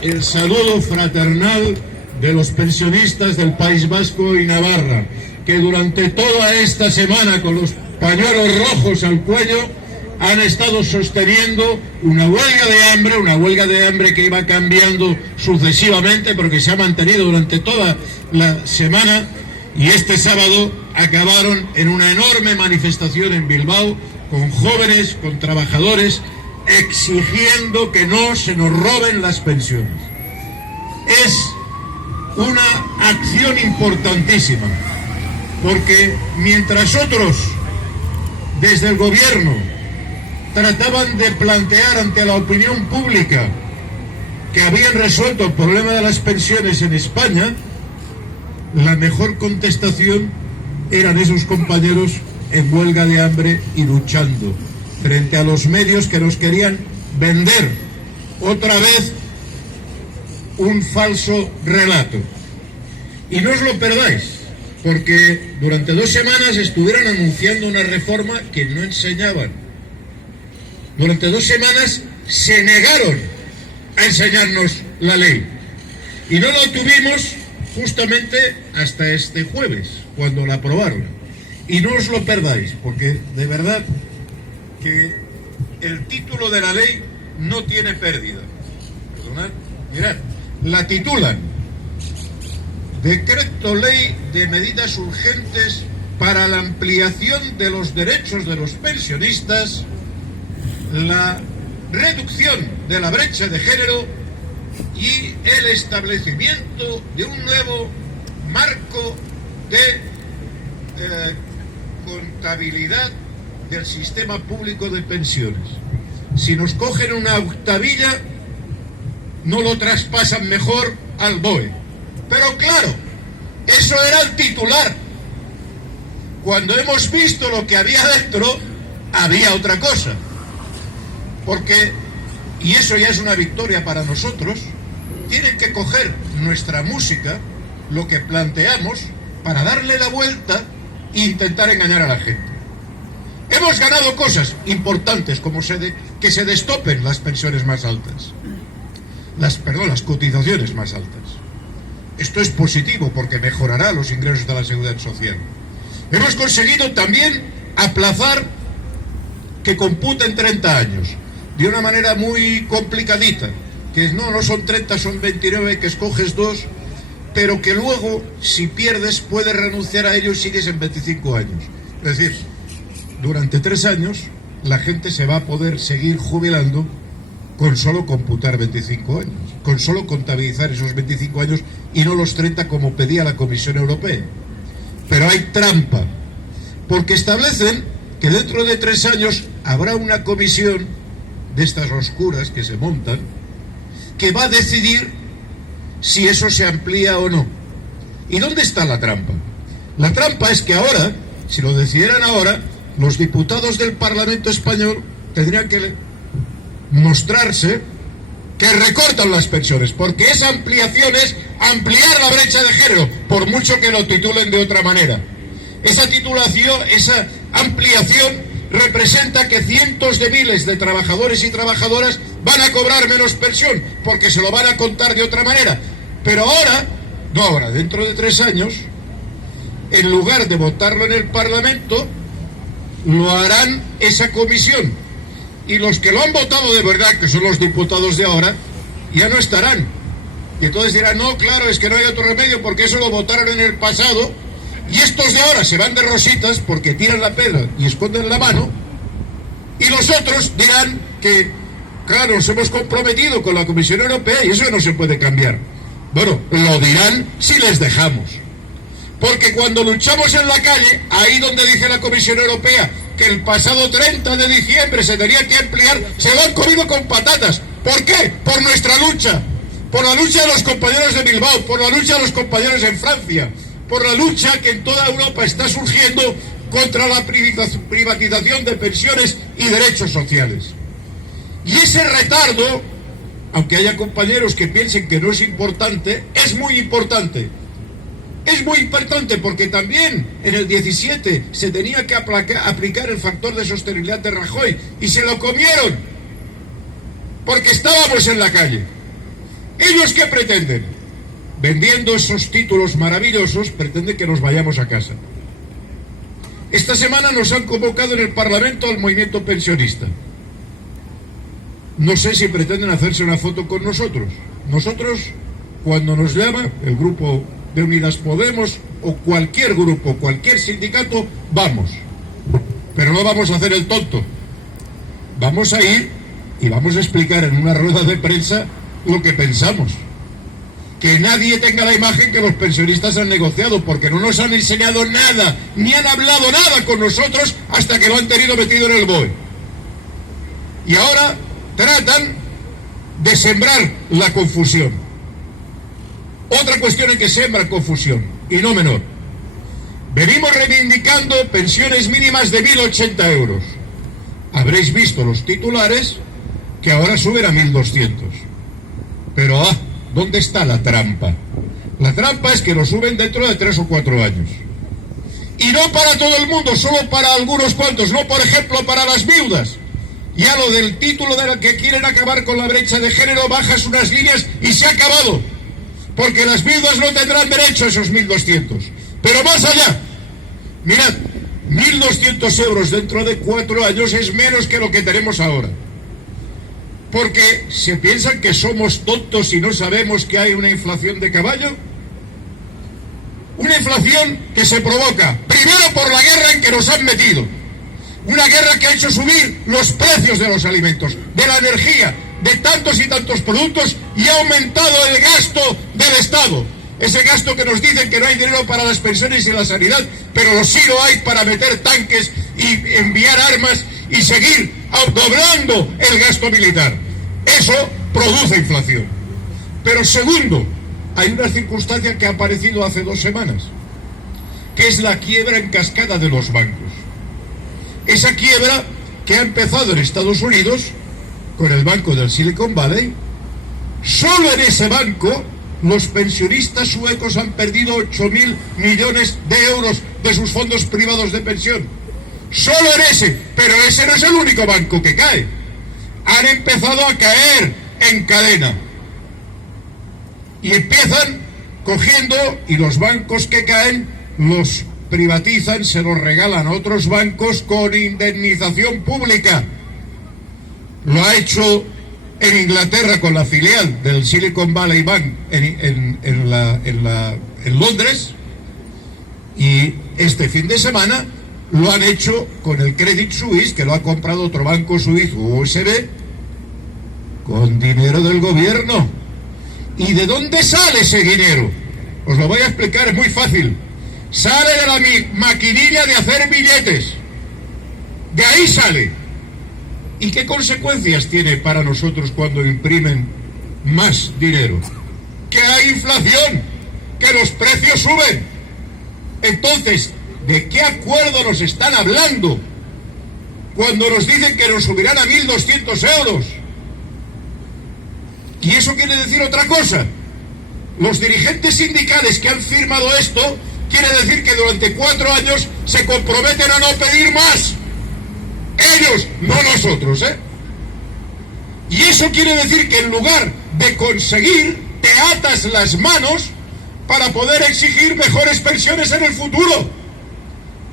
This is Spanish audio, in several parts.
El saludo fraternal de los pensionistas del País Vasco y Navarra, que durante toda esta semana, con los pañuelos rojos al cuello, han estado sosteniendo una huelga de hambre que iba cambiando sucesivamente, pero que se ha mantenido durante toda la semana, y este sábado acabaron en una enorme manifestación en Bilbao, con jóvenes, con trabajadores, exigiendo que no se nos roben las pensiones. Es una acción importantísima, porque mientras otros, desde el gobierno, trataban de plantear ante la opinión pública que habían resuelto el problema de las pensiones en España, la mejor contestación eran esos compañeros en huelga de hambre y luchando frente a los medios que nos querían vender otra vez un falso relato. Y no os lo perdáis, porque durante 2 semanas estuvieron anunciando una reforma que no enseñaban. Durante 2 semanas se negaron a enseñarnos la ley. Y no lo tuvimos justamente hasta este jueves, cuando la aprobaron. Y no os lo perdáis, porque de verdad que el título de la ley no tiene pérdida. Perdonad, mirad, la titulan Decreto Ley de Medidas Urgentes para la ampliación de los derechos de los pensionistas, la reducción de la brecha de género y el establecimiento de un nuevo marco de contabilidad del sistema público de pensiones. Si nos cogen una octavilla, no lo traspasan mejor al BOE. Pero claro, eso era el titular. Cuando hemos visto lo que había dentro, había otra cosa. Porque, y eso ya es una victoria para nosotros, tienen que coger nuestra música, lo que planteamos, para darle la vuelta e intentar engañar a la gente. Hemos ganado cosas importantes, como que se destopen las pensiones más altas. Las cotizaciones más altas. Esto es positivo porque mejorará los ingresos de la seguridad social. Hemos conseguido también aplazar que computen 30 años, de una manera muy complicadita, que no son 30, son 29, que escoges 2, pero que luego, si pierdes, puedes renunciar a ellos y sigues en 25 años. Es decir, durante 3 años la gente se va a poder seguir jubilando con solo computar 25 años, con solo contabilizar esos 25 años y no los 30 como pedía la Comisión Europea. Pero hay trampa, porque establecen que dentro de 3 años habrá una comisión de estas oscuras que se montan, que va a decidir si eso se amplía o no. ¿Y dónde está la trampa? La trampa es que ahora, si lo decidieran ahora, los diputados del Parlamento español tendrían que mostrarse que recortan las pensiones, porque esa ampliación es ampliar la brecha de género, por mucho que lo titulen de otra manera. Esa titulación, esa ampliación representa que cientos de miles de trabajadores y trabajadoras van a cobrar menos pensión, porque se lo van a contar de otra manera. Pero ahora, dentro de 3 años, en lugar de votarlo en el Parlamento, lo harán esa comisión. Y los que lo han votado de verdad, que son los diputados de ahora, ya no estarán. Y entonces dirán, no, claro, es que no hay otro remedio porque eso lo votaron en el pasado. Y estos de ahora se van de rositas porque tiran la pedra y esconden la mano. Y los otros dirán que, claro, nos hemos comprometido con la Comisión Europea y eso no se puede cambiar. Bueno, lo dirán si les dejamos. Porque cuando luchamos en la calle, ahí donde dice la Comisión Europea que el pasado 30 de diciembre se tenía que ampliar, se lo han comido con patatas. ¿Por qué? Por nuestra lucha. Por la lucha de los compañeros de Bilbao, por la lucha de los compañeros en Francia, por la lucha que en toda Europa está surgiendo contra la privatización de pensiones y derechos sociales. Y ese retardo, aunque haya compañeros que piensen que no es importante, es muy importante. Es muy importante porque también en el 17 se tenía que aplicar el factor de sostenibilidad de Rajoy y se lo comieron porque estábamos en la calle. ¿Ellos qué pretenden? Vendiendo esos títulos maravillosos, pretenden que nos vayamos a casa. Esta semana nos han convocado en el Parlamento al movimiento pensionista. No sé si pretenden hacerse una foto con nosotros. Nosotros, cuando nos llama el grupo de Unidas Podemos o cualquier grupo, cualquier sindicato, vamos. Pero no vamos a hacer el tonto. Vamos a ir y vamos a explicar en una rueda de prensa lo que pensamos. Que nadie tenga la imagen que los pensionistas han negociado, porque no nos han enseñado nada, ni han hablado nada con nosotros hasta que lo han tenido metido en el BOE. Y ahora tratan de sembrar la confusión. Otra cuestión en que sembran confusión, y no menor. Venimos reivindicando pensiones mínimas de 1.080 euros. Habréis visto los titulares que ahora suben a 1.200. Pero, ¿dónde está la trampa? La trampa es que lo suben dentro de 3 o 4 años. Y no para todo el mundo, solo para algunos cuantos, no por ejemplo para las viudas. Ya lo del título de la que quieren acabar con la brecha de género, bajas unas líneas y se ha acabado. Porque las viudas no tendrán derecho a esos 1.200. Pero más allá, mirad, 1.200 euros dentro de 4 años es menos que lo que tenemos ahora. Porque se piensan que somos tontos y no sabemos que hay una inflación de caballo. Una inflación que se provoca primero por la guerra en que nos han metido. Una guerra que ha hecho subir los precios de los alimentos, de la energía, de tantos y tantos productos, y ha aumentado el gasto del Estado. Ese gasto que nos dicen que no hay dinero para las pensiones y la sanidad, pero sí lo hay para meter tanques y enviar armas y seguir doblando el gasto militar. Eso produce inflación. Pero segundo, hay una circunstancia que ha aparecido hace 2 semanas, que es la quiebra en cascada de los bancos. Esa quiebra que ha empezado en Estados Unidos con el banco del Silicon Valley. Solo en ese banco los pensionistas suecos han perdido 8.000 millones de euros de sus fondos privados de pensión. Solo en ese, pero ese no es el único banco que cae. Han empezado a caer en cadena. Y empiezan cogiendo, y los bancos que caen los privatizan, se los regalan a otros bancos con indemnización pública. Lo ha hecho en Inglaterra con la filial del Silicon Valley Bank en Londres, y este fin de semana lo han hecho con el Credit Suisse, que lo ha comprado otro banco suizo, USB, con dinero del gobierno. ¿Y de dónde sale ese dinero? Os lo voy a explicar, es muy fácil. Sale de la maquinilla de hacer billetes. De ahí sale. ¿Y qué consecuencias tiene para nosotros cuando imprimen más dinero? Que hay inflación, que los precios suben. Entonces, ¿de qué acuerdo nos están hablando cuando nos dicen que nos subirán a 1.200 euros? Y eso quiere decir otra cosa. Los dirigentes sindicales que han firmado esto, quiere decir que durante 4 años se comprometen a no pedir más. Ellos, no nosotros, ¿eh? Y eso quiere decir que en lugar de conseguir, te atas las manos para poder exigir mejores pensiones en el futuro,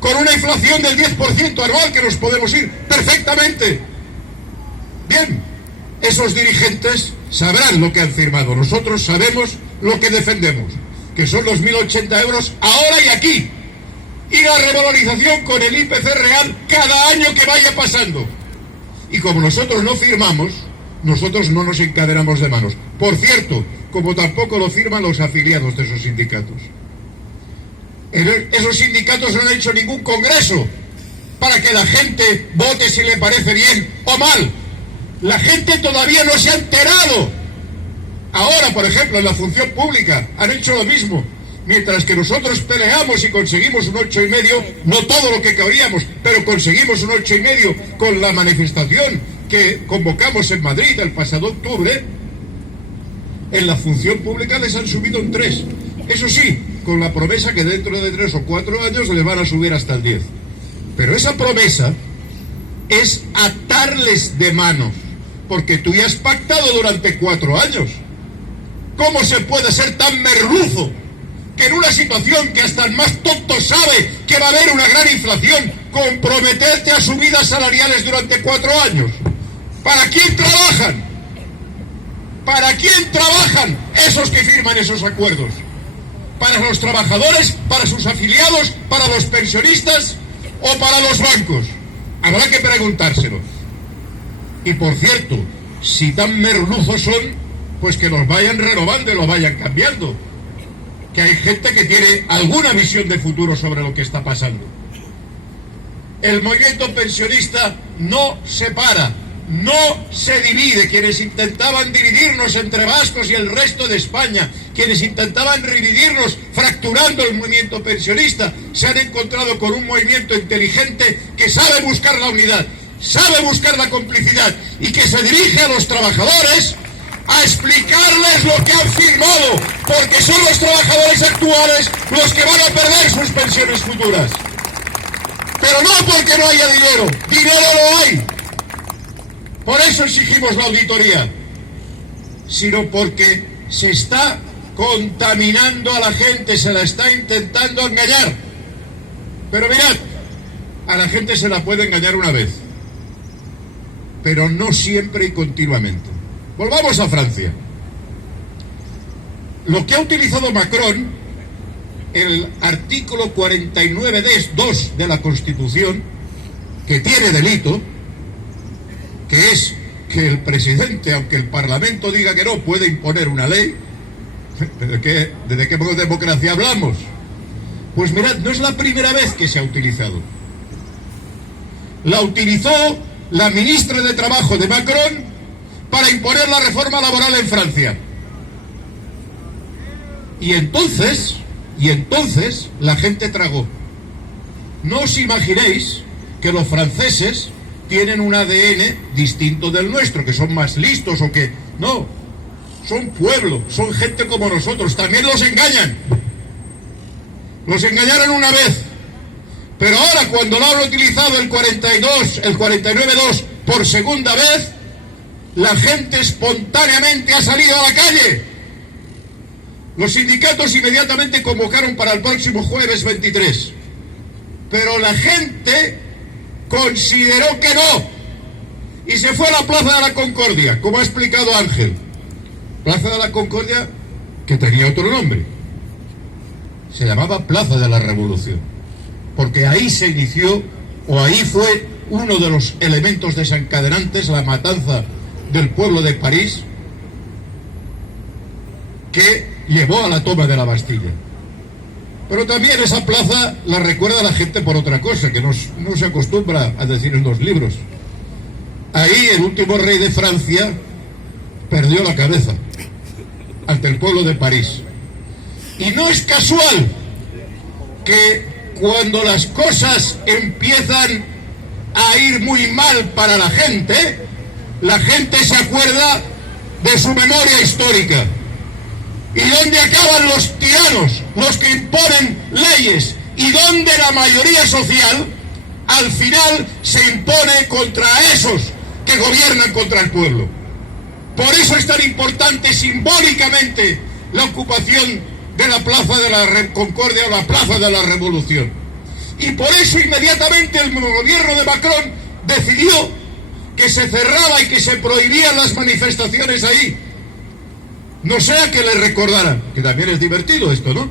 con una inflación del 10% anual, que nos podemos ir perfectamente. Bien, esos dirigentes sabrán lo que han firmado. Nosotros sabemos lo que defendemos, que son los 1.080 euros ahora y aquí, y la revalorización con el IPC real cada año que vaya pasando. Y como nosotros no firmamos, nosotros no nos encadenamos de manos. Por cierto, como tampoco lo firman los afiliados de esos sindicatos. Esos sindicatos no han hecho ningún congreso para que la gente vote si le parece bien o mal. La gente todavía no se ha enterado. Ahora, por ejemplo, en la función pública han hecho lo mismo. Mientras que nosotros peleamos y conseguimos un 8,5, no todo lo que queríamos, pero conseguimos un 8,5 con la manifestación que convocamos en Madrid el pasado octubre, en la función pública les han subido un 3. Eso sí, con la promesa que dentro de 3 o 4 años les van a subir hasta el 10. Pero esa promesa es atarles de manos, porque tú ya has pactado durante 4 años. ¿Cómo se puede ser tan merluzo que en una situación que hasta el más tonto sabe que va a haber una gran inflación, comprometerte a subidas salariales durante 4 años? ¿Para quién trabajan? ¿Para quién trabajan esos que firman esos acuerdos? ¿Para los trabajadores, para sus afiliados, para los pensionistas o para los bancos? Habrá que preguntárselo. Y por cierto, si tan merluzos son, pues que los vayan renovando y los vayan cambiando. Que hay gente que tiene alguna visión de futuro sobre lo que está pasando. El movimiento pensionista no se para, no se divide. Quienes intentaban dividirnos entre vascos y el resto de España, quienes intentaban dividirnos fracturando el movimiento pensionista, se han encontrado con un movimiento inteligente que sabe buscar la unidad, sabe buscar la complicidad y que se dirige a los trabajadores a explicarles lo que han firmado, porque son los trabajadores actuales los que van a perder sus pensiones futuras. Pero no porque no haya dinero, dinero lo hay. Por eso exigimos la auditoría, sino porque se está contaminando a la gente, se la está intentando engañar. Pero mirad, a la gente se la puede engañar una vez, pero no siempre y continuamente. Volvamos a Francia. Lo que ha utilizado Macron, el artículo 49.2 de la Constitución, que tiene delito, que es que el presidente, aunque el Parlamento diga que no, puede imponer una ley. ¿De qué democracia hablamos? Pues mirad, no es la primera vez que se ha utilizado. La utilizó la ministra de Trabajo de Macron para imponer la reforma laboral en Francia. Y entonces la gente tragó. No os imaginéis que los franceses tienen un ADN distinto del nuestro, que son más listos o que... No, son pueblo, son gente como nosotros, también los engañan. Los engañaron una vez, pero ahora cuando lo han utilizado el 49.2 por segunda vez, la gente espontáneamente ha salido a la calle. Los sindicatos inmediatamente convocaron para el próximo jueves 23, pero la gente consideró que no y se fue a la Plaza de la Concordia, como ha explicado Ángel. Plaza de la Concordia que tenía otro nombre, se llamaba Plaza de la Revolución, porque ahí se inició, o ahí fue uno de los elementos desencadenantes, la matanza del pueblo de París, que llevó a la toma de la Bastilla. Pero también esa plaza la recuerda a la gente por otra cosa, que no se acostumbra a decir en los libros. Ahí el último rey de Francia perdió la cabeza ante el pueblo de París. Y no es casual que cuando las cosas empiezan a ir muy mal para la gente se acuerda de su memoria histórica. ¿Y dónde acaban los tiranos, los que imponen leyes? ¿Y dónde la mayoría social al final se impone contra esos que gobiernan contra el pueblo? Por eso es tan importante simbólicamente la ocupación de la Plaza de la Concordia o la Plaza de la Revolución. Y por eso inmediatamente el gobierno de Macron decidió que se cerraba y que se prohibían las manifestaciones ahí. No sea que le recordaran, que también es divertido esto, ¿no?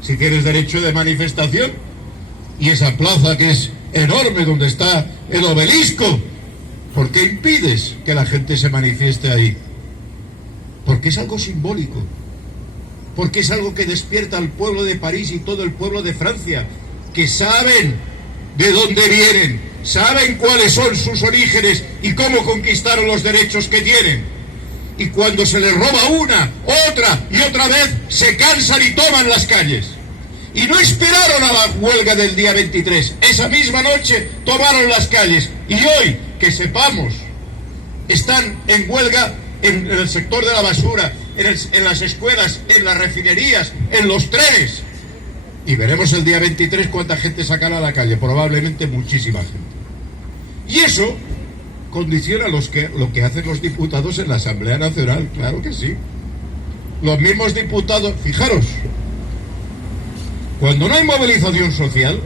Si tienes derecho de manifestación y esa plaza que es enorme donde está el obelisco, ¿por qué impides que la gente se manifieste ahí? Porque es algo simbólico, porque es algo que despierta al pueblo de París y todo el pueblo de Francia, que saben de dónde vienen, saben cuáles son sus orígenes y cómo conquistaron los derechos que tienen. Y cuando se les roba una, otra y otra vez, se cansan y toman las calles. Y no esperaron a la huelga del día 23. Esa misma noche tomaron las calles. Y hoy, que sepamos, están en huelga en el sector de la basura, en las escuelas, en las refinerías, en los trenes. Y veremos el día 23 cuánta gente sacará a la calle. Probablemente muchísima gente. Y eso condiciona lo que hacen los diputados en la Asamblea Nacional, claro que sí. los mismos diputados, fijaros, cuando no hay movilización social,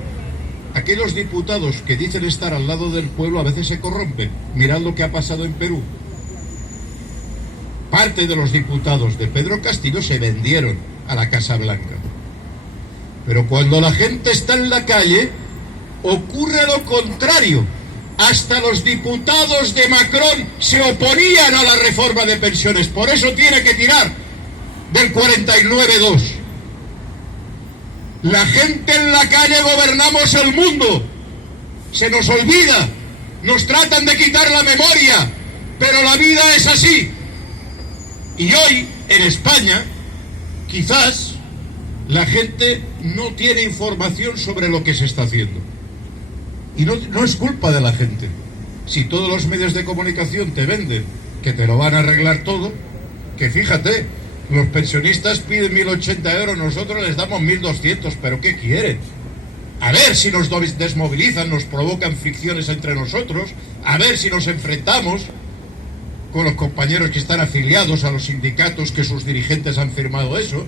aquellos diputados que dicen estar al lado del pueblo a veces se corrompen. Mirad lo que ha pasado en Perú. Parte de los diputados de Pedro Castillo se vendieron a la Casa Blanca. Pero cuando la gente está en la calle, ocurre lo contrario. Hasta los diputados de Macron se oponían a la reforma de pensiones. Por eso tiene que tirar del 49-2. La gente en la calle gobernamos el mundo. Se nos olvida. Nos tratan de quitar la memoria. Pero la vida es así. Y hoy, en España, quizás la gente no tiene información sobre lo que se está haciendo. Y no es culpa de la gente. Si todos los medios de comunicación te venden que te lo van a arreglar todo, que fíjate, los pensionistas piden 1.080 euros, nosotros les damos 1.200, pero ¿qué quieren? A ver si nos desmovilizan, nos provocan fricciones entre nosotros, a ver si nos enfrentamos con los compañeros que están afiliados a los sindicatos, que sus dirigentes han firmado eso.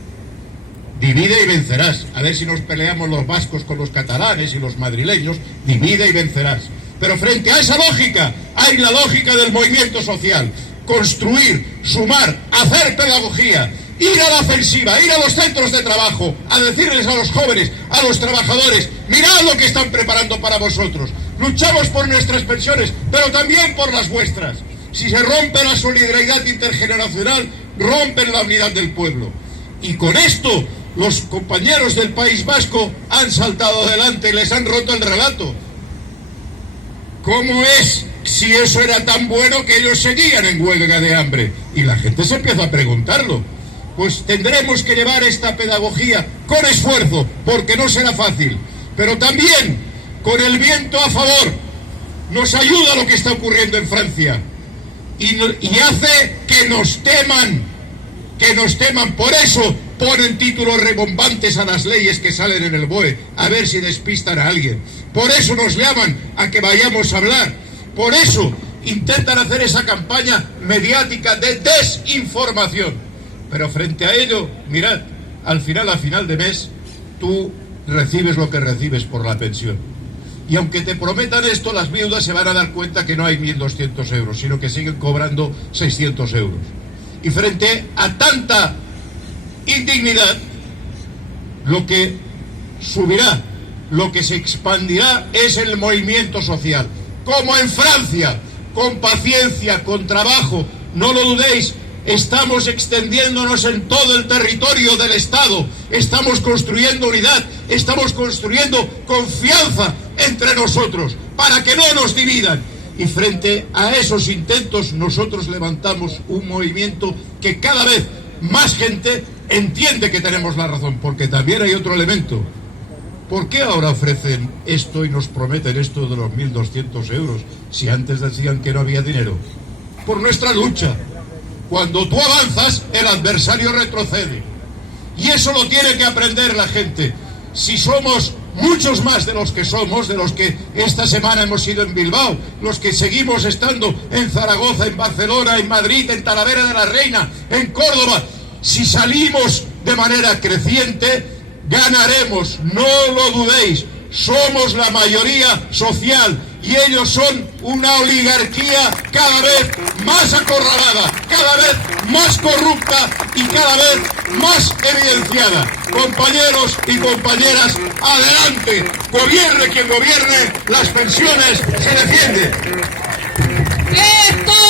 Divide y vencerás. A ver si nos peleamos los vascos con los catalanes y los madrileños. Divide y vencerás. Pero frente a esa lógica, hay la lógica del movimiento social. Construir, sumar, hacer pedagogía, ir a la ofensiva, ir a los centros de trabajo, a decirles a los jóvenes, a los trabajadores, mirad lo que están preparando para vosotros. Luchamos por nuestras pensiones, pero también por las vuestras. Si se rompe la solidaridad intergeneracional, rompen la unidad del pueblo. Y con esto, los compañeros del País Vasco han saltado adelante y les han roto el relato. ¿Cómo es si eso era tan bueno que ellos seguían en huelga de hambre? Y la gente se empieza a preguntarlo. Pues tendremos que llevar esta pedagogía con esfuerzo, porque no será fácil, pero también con el viento a favor. Nos ayuda lo que está ocurriendo en Francia y hace que nos teman. Por eso ponen títulos rebombantes a las leyes que salen en el BOE, a ver si despistan a alguien. Por eso nos llaman a que vayamos a hablar. Por eso intentan hacer esa campaña mediática de desinformación. Pero frente a ello, mirad, a final de mes, tú recibes lo que recibes por la pensión. Y aunque te prometan esto, las viudas se van a dar cuenta que no hay 1.200 euros, sino que siguen cobrando 600 euros. Y frente a tanta indignidad, lo que subirá, lo que se expandirá es el movimiento social. Como en Francia, con paciencia, con trabajo, no lo dudéis, estamos extendiéndonos en todo el territorio del Estado, estamos construyendo unidad, estamos construyendo confianza entre nosotros, para que no nos dividan. Y frente a esos intentos nosotros levantamos un movimiento que cada vez más gente entiende que tenemos la razón, porque también hay otro elemento. ¿Por qué ahora ofrecen esto y nos prometen esto de los 1.200 euros si antes decían que no había dinero? Por nuestra lucha. Cuando tú avanzas, el adversario retrocede. Y eso lo tiene que aprender la gente. Si somos muchos más de los que somos, de los que esta semana hemos ido en Bilbao, los que seguimos estando en Zaragoza, en Barcelona, en Madrid, en Talavera de la Reina, en Córdoba, si salimos de manera creciente, ganaremos, no lo dudéis. Somos la mayoría social y ellos son una oligarquía cada vez más acorralada, cada vez más corrupta y cada vez más evidenciada. Compañeros y compañeras, adelante, gobierne quien gobierne, las pensiones se defienden.